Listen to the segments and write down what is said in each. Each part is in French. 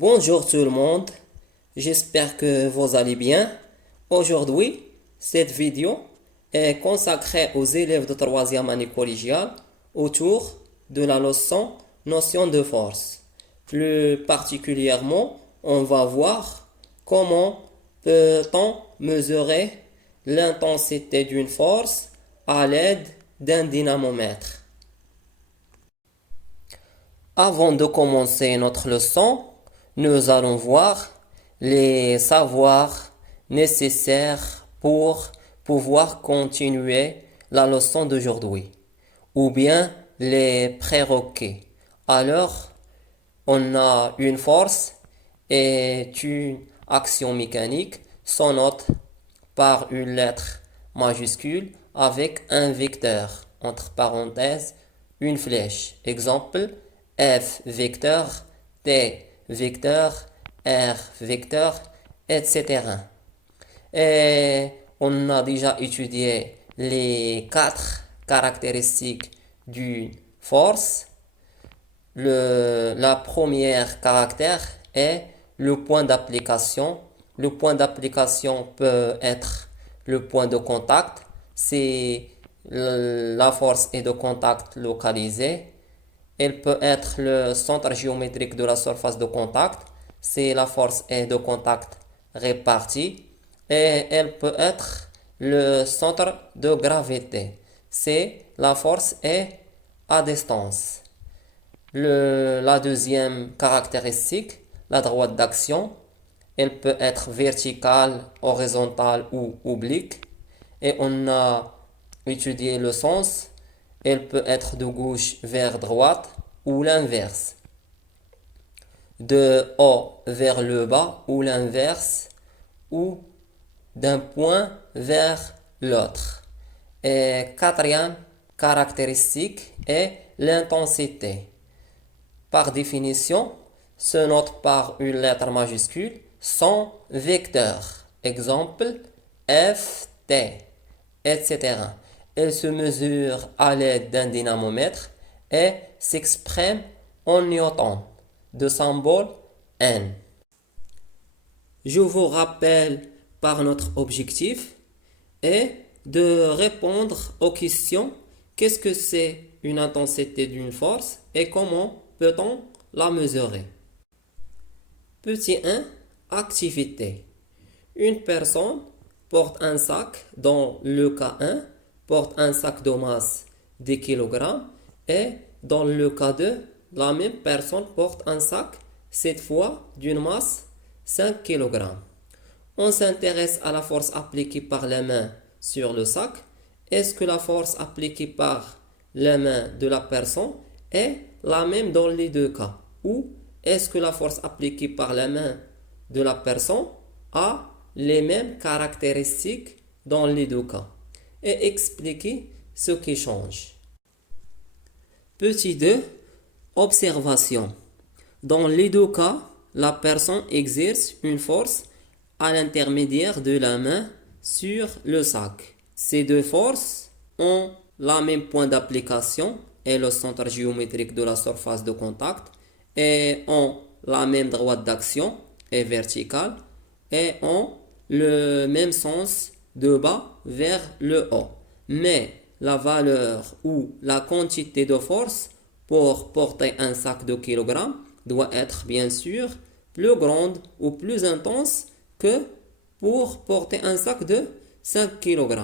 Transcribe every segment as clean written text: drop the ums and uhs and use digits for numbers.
Bonjour tout le monde, j'espère que vous allez bien. Aujourd'hui, cette vidéo est consacrée aux élèves de troisième année collégiale autour de la leçon notion de force. Plus particulièrement, on va voir comment peut-on mesurer l'intensité d'une force à l'aide d'un dynamomètre. Avant de commencer notre leçon, nous allons voir les savoirs nécessaires pour pouvoir continuer la leçon d'aujourd'hui, ou bien les prérequis. Alors, on a une force et une action mécanique sont notes par une lettre majuscule avec un vecteur, entre parenthèses, une flèche. Exemple, F vecteur, T vecteur, R vecteur, etc. Et on a déjà étudié les quatre caractéristiques d'une force. La première caractère est le point d'application. Le point d'application peut être le point de contact. Si la force est de contact localisé. Elle peut être le centre géométrique de la surface de contact si la force est de contact répartie. Et elle peut être le centre de gravité si la force est à distance. La deuxième caractéristique, la droite d'action, elle peut être verticale, horizontale ou oblique. Et on a étudié le sens. Elle peut être de gauche vers droite ou l'inverse. De haut vers le bas ou l'inverse. Ou d'un point vers l'autre. Et quatrième caractéristique est l'intensité. Par définition, se note par une lettre majuscule son vecteur. Exemple, F, T, etc. Elle se mesure à l'aide d'un dynamomètre et s'exprime en newton, de symbole N. Je vous rappelle par notre objectif est de répondre aux questions qu'est-ce que c'est une intensité d'une force et comment peut-on la mesurer. Petit 1, activité. Une personne porte un sac, dans le cas 1, porte un sac de masse 10 kg et dans le cas 2, la même personne porte un sac, cette fois d'une masse 5 kg. On s'intéresse à la force appliquée par la main sur le sac. Est-ce que la force appliquée par la main de la personne est la même dans les deux cas? Ou est-ce que la force appliquée par la main de la personne a les mêmes caractéristiques dans les deux cas? Et expliquer ce qui change. Petit 2, observation. Dans les deux cas, la personne exerce une force à l'intermédiaire de la main sur le sac. Ces deux forces ont le même point d'application et le centre géométrique de la surface de contact et ont la même droite d'action et verticale et ont le même sens de bas vers le haut. Mais la valeur ou la quantité de force pour porter un sac de kilogrammes doit être bien sûr plus grande ou plus intense que pour porter un sac de 5 kg.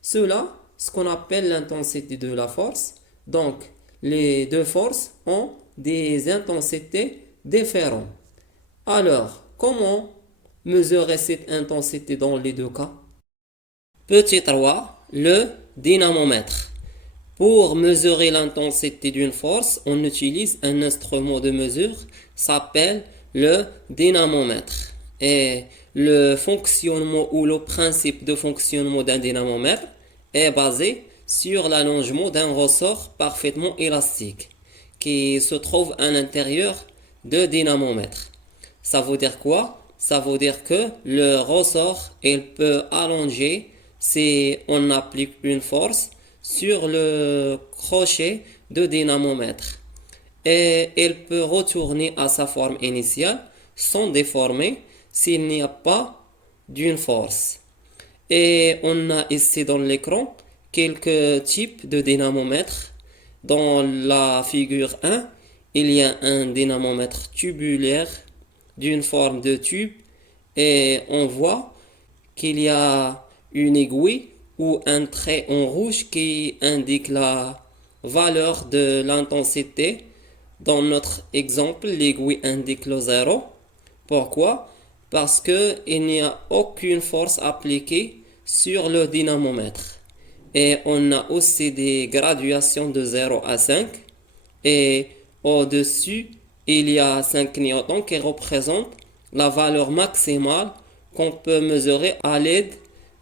Cela, ce qu'on appelle l'intensité de la force. Donc, les deux forces ont des intensités différentes. Alors, comment mesurer cette intensité dans les deux cas? Petit 3, le dynamomètre. Pour mesurer l'intensité d'une force, on utilise un instrument de mesure, s'appelle le dynamomètre. Et le fonctionnement ou le principe de fonctionnement d'un dynamomètre est basé sur l'allongement d'un ressort parfaitement élastique qui se trouve à l'intérieur de dynamomètre. Ça veut dire quoi? Ça veut dire que le ressort, il peut allonger si on applique une force sur le crochet de dynamomètre. Et il peut retourner à sa forme initiale sont déformés s'il n'y a pas d'une force. Et on a ici dans l'écran quelques types de dynamomètres. Dans la figure 1, il y a un dynamomètre tubulaire d'une forme de tube et on voit qu'il y a une aiguille ou un trait en rouge qui indique la valeur de l'intensité. Dans notre exemple, l'aiguille indique le 0. Pourquoi? Parce qu'il n'y a aucune force appliquée sur le dynamomètre. Et on a aussi des graduations de 0 à 5. Et au-dessus, il y a 5 newtons qui représentent la valeur maximale qu'on peut mesurer à l'aide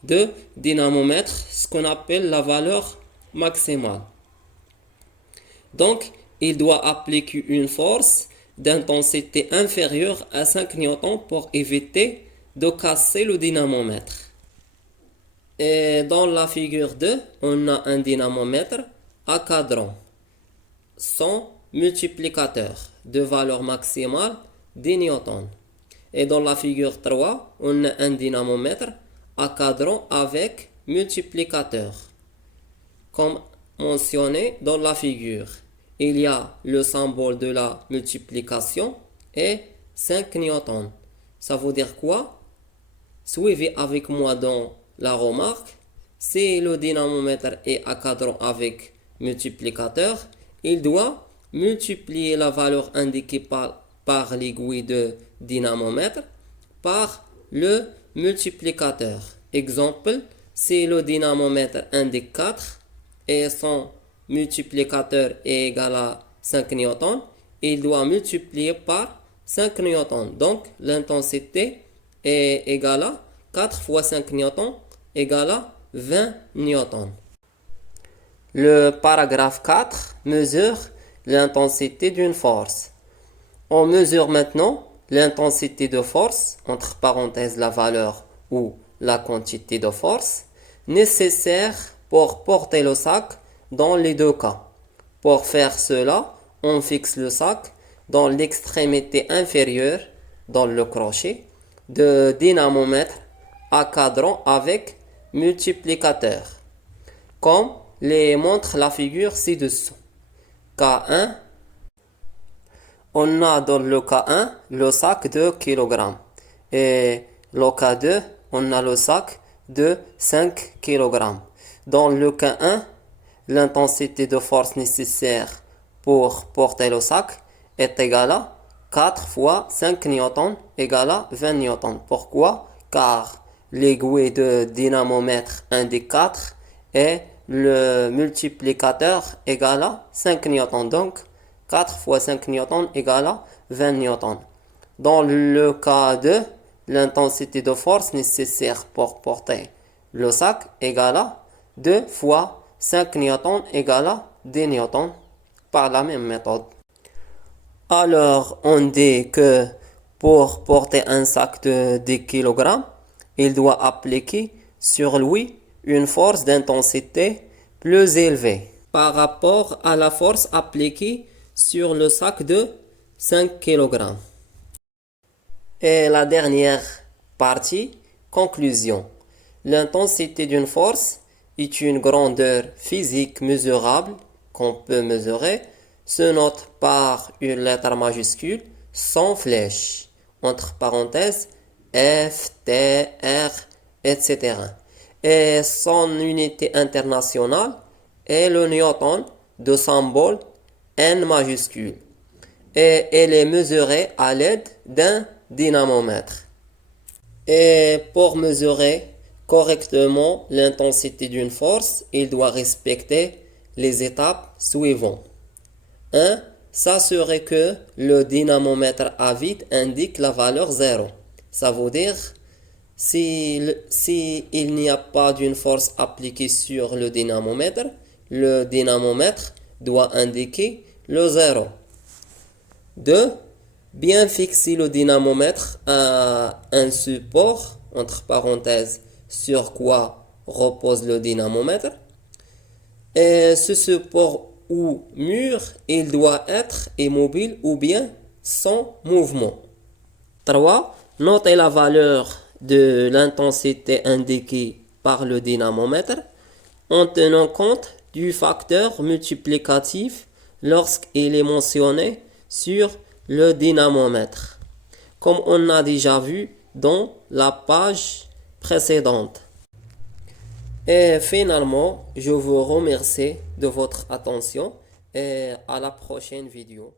de dynamomètre, ce qu'on appelle la valeur maximale. Donc, il doit appliquer une force d'intensité inférieure à 5 newtons pour éviter de casser le dynamomètre. Et dans la figure 2, on a un dynamomètre à cadran, son multiplicateur de valeur maximale 10 newtons. Et dans la figure 3, on a un dynamomètre à cadran avec multiplicateur. Comme mentionné dans la figure, il y a le symbole de la multiplication et 5 newtons. Ça veut dire quoi? Suivez avec moi dans la remarque. Si le dynamomètre est à cadran avec multiplicateur, il doit multiplier la valeur indiquée par l'aiguille de dynamomètre par le multiplicateur. Exemple, si le dynamomètre indique 4 et son multiplicateur est égal à 5 newtons, il doit multiplier par 5 newtons. Donc, l'intensité est égale à 4 fois 5 newtons égale à 20 newtons. Le paragraphe 4 mesure l'intensité d'une force. On mesure maintenant l'intensité de force, entre parenthèses la valeur ou la quantité de force, nécessaire pour porter le sac dans les deux cas. Pour faire cela, on fixe le sac dans l'extrémité inférieure, dans le crochet, de dynamomètre à cadran avec multiplicateur, comme les montre la figure ci-dessous. K1, on a dans le K1 le sac de kg et le K2, on a le sac de 5 kg. Dans le K1, l'intensité de force nécessaire pour porter le sac est égale à 4 fois 5 newtons égale à 20 newtons. Pourquoi? Car l'aiguille de dynamomètre indique 4 et le multiplicateur égale à 5 newtons. Donc, 4 fois 5 newtons égale à 20 newtons. Dans le cas 2, l'intensité de force nécessaire pour porter le sac égale à 2 fois 5 newtons égale à 10 newtons par la même méthode. Alors, on dit que pour porter un sac de 10 kg, il doit appliquer sur lui une force d'intensité plus élevée par rapport à la force appliquée sur le sac de 5 kg. Et la dernière partie, conclusion. L'intensité d'une force est une grandeur physique mesurable qu'on peut mesurer, se note par une lettre majuscule sans flèche, entre parenthèses F, T, R, etc. Et son unité internationale est le newton de symbole N majuscule. Et elle est mesurée à l'aide d'un dynamomètre. Et pour mesurer correctement l'intensité d'une force, il doit respecter les étapes suivantes. 1. S'assurer que le dynamomètre à vide indique la valeur 0. Ça veut dire si il n'y a pas d'une force appliquée sur le dynamomètre doit indiquer le 0. 2. Bien fixer le dynamomètre à un support, entre parenthèses, sur quoi repose le dynamomètre. Et ce support ou mur, il doit être immobile ou bien sans mouvement. 3. Notez la valeur de l'intensité indiquée par le dynamomètre en tenant compte du facteur multiplicatif lorsqu'il est mentionné sur le dynamomètre, comme on a déjà vu dans la page précédente. Et finalement, je vous remercie de votre attention et à la prochaine vidéo.